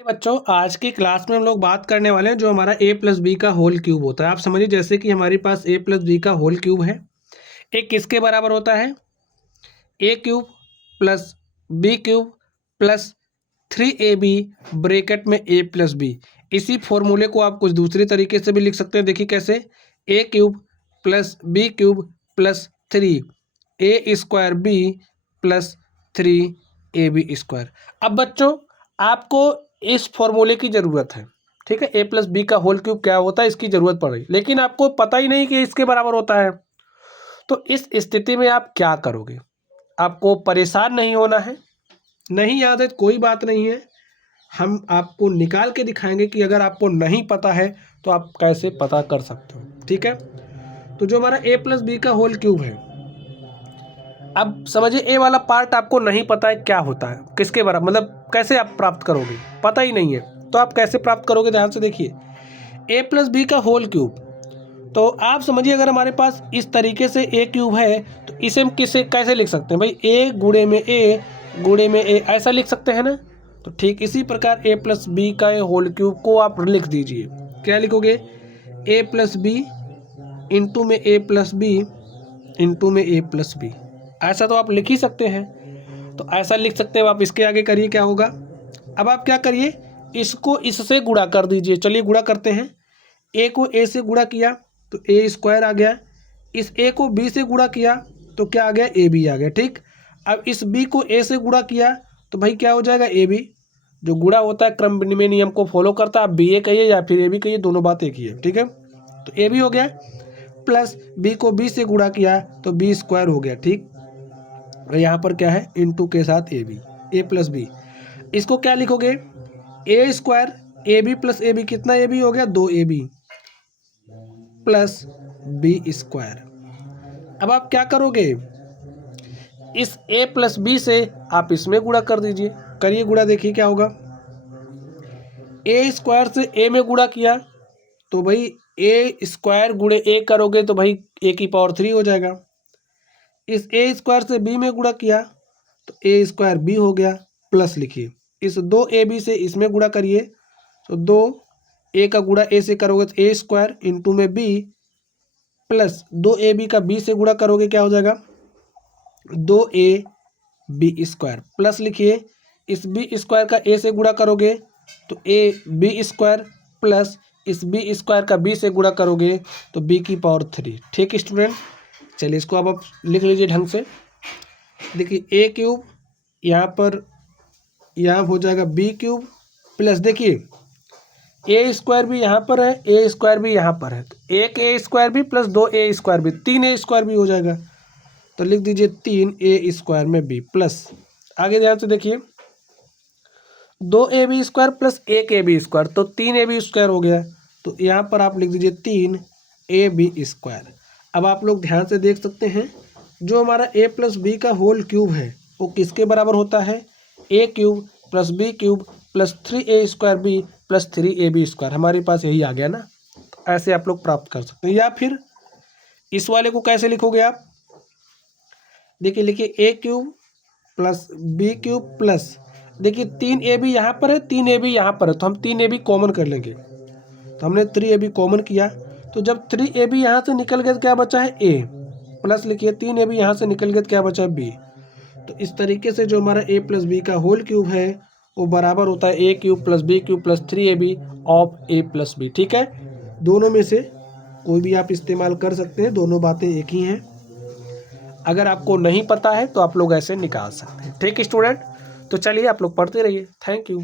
बच्चों आज की क्लास में हम लोग बात करने वाले हैं जो हमारा a प्लस बी का होल क्यूब होता है। आप समझिए जैसे कि हमारे पास a प्लस बी का होल क्यूब है, एक किसके बराबर होता है a cube plus B cube plus 3ab bracket में a प्लस बी। इसी फॉर्मूले को आप कुछ दूसरे तरीके से भी लिख सकते हैं। देखिए कैसे, a cube plus B cube plus 3a² b plus 3ab²। अब बच्चों आपको इस फॉर्मूले की ज़रूरत है, ठीक है। a प्लस बी का होल क्यूब क्या होता है इसकी ज़रूरत पड़ रही, लेकिन आपको पता ही नहीं कि इसके बराबर होता है। तो इस स्थिति में आप क्या करोगे? आपको परेशान नहीं होना है, नहीं याद है कोई बात नहीं है, हम आपको निकाल के दिखाएंगे कि अगर आपको नहीं पता है तो आप कैसे पता कर सकते हो, ठीक है। तो जो हमारा a प्लस बी का होल क्यूब है, अब समझिए ए वाला पार्ट आपको नहीं पता है क्या होता है, किसके बराबर, मतलब कैसे आप प्राप्त करोगे, पता ही नहीं है तो आप कैसे प्राप्त करोगे। ध्यान से देखिए, ए प्लस बी का होल क्यूब, तो आप समझिए अगर हमारे पास इस तरीके से ए क्यूब है तो इसे हम किसे कैसे लिख सकते हैं भाई, ए गुणे में ए ऐसा लिख सकते हैं ना। तो ठीक इसी प्रकार ए प्लस बी का होल क्यूब को आप लिख दीजिए। क्या लिखोगे? ए प्लस बी इंटू में ए प्लस बी इंटू में ए प्लस बी, ऐसा तो आप लिख ही सकते हैं। तो ऐसा लिख सकते हो आप। इसके आगे करिए क्या होगा। अब आप क्या करिए, इसको इससे गुणा कर दीजिए। चलिए गुणा करते हैं। ए को ए से गुणा किया तो a² आ गया, इस a को b से गुणा किया तो क्या आ गया, ab आ गया, ठीक। अब इस b को a से गुणा किया तो भाई क्या हो जाएगा, ab। जो गुणा होता है क्रम विनिमय नियम को फॉलो करता है, आप ba कहिए या फिर ab कहिए, दोनों बात एक ही है, ठीक है। तो ab हो गया, प्लस b को b से गुणा किया तो b² हो गया, ठीक। और यहाँ पर क्या है, इंटू के साथ a प्लस बी। इसको क्या लिखोगे, a² ab प्लस ab, कितना ab हो गया, 2ab प्लस b²। अब आप क्या करोगे, इस a प्लस बी से आप इसमें गुणा कर दीजिए। करिए गुणा, देखिए क्या होगा। a² से a में गुणा किया तो भाई a² गुणे a करोगे तो भाई a³ हो जाएगा। इस a² से b में गुणा किया तो a² b हो गया, प्लस लिखिए इस 2ab से इसमें गुणा करिए तो 2a का गुणा a से करोगे तो a² इंटू में b प्लस 2ab का b से गुणा करोगे क्या हो जाएगा, 2ab² प्लस लिखिए इस b² का a से गुणा करोगे तो ab² प्लस इस b² का b से गुणा करोगे तो b⁻3। ठीक स्टूडेंट, चलिए इसको अब आप लिख लीजिए ढंग से। देखिए a³ यहाँ हो जाएगा b³ प्लस देखिए a² भी यहाँ पर है, a² भी यहाँ पर है, तो एक a² भी प्लस 2a² भी, 3a² भी हो जाएगा। तो लिख दीजिए 3a² में b प्लस, आगे ध्यान से देखिए 2ab² प्लस 1ab², तो 3ab² हो गया। तो यहाँ पर आप लिख दीजिए 3ab²। अब आप लोग ध्यान से देख सकते हैं, जो हमारा a प्लस बी का होल क्यूब है वो किसके बराबर होता है, a³ plus b³ plus 3a² b plus 3ab²। हमारे पास यही आ गया ना। तो ऐसे आप लोग प्राप्त कर सकते हैं। या फिर इस वाले को कैसे लिखोगे आप, देखिए लिखिए a³ प्लस b³ प्लस, देखिए 3ab यहाँ पर है, 3ab यहाँ पर है, तो हम 3ab कॉमन कर लेंगे। तो हमने 3ab कॉमन किया तो जब 3ab यहाँ से निकल गया तो क्या बचा है, a प्लस लिखिए 3ab यहाँ से निकल गया तो क्या बचा है, b। तो इस तरीके से जो हमारा a प्लस बी का होल क्यूब है वो बराबर होता है a³ plus b³ plus 3ab of a plus B. ठीक है, दोनों में से कोई भी आप इस्तेमाल कर सकते हैं, दोनों बातें एक ही हैं। अगर आपको नहीं पता है तो आप लोग ऐसे निकाल सकते हैं। ठीक स्टूडेंट, तो चलिए आप लोग पढ़ते रहिए। Thank you.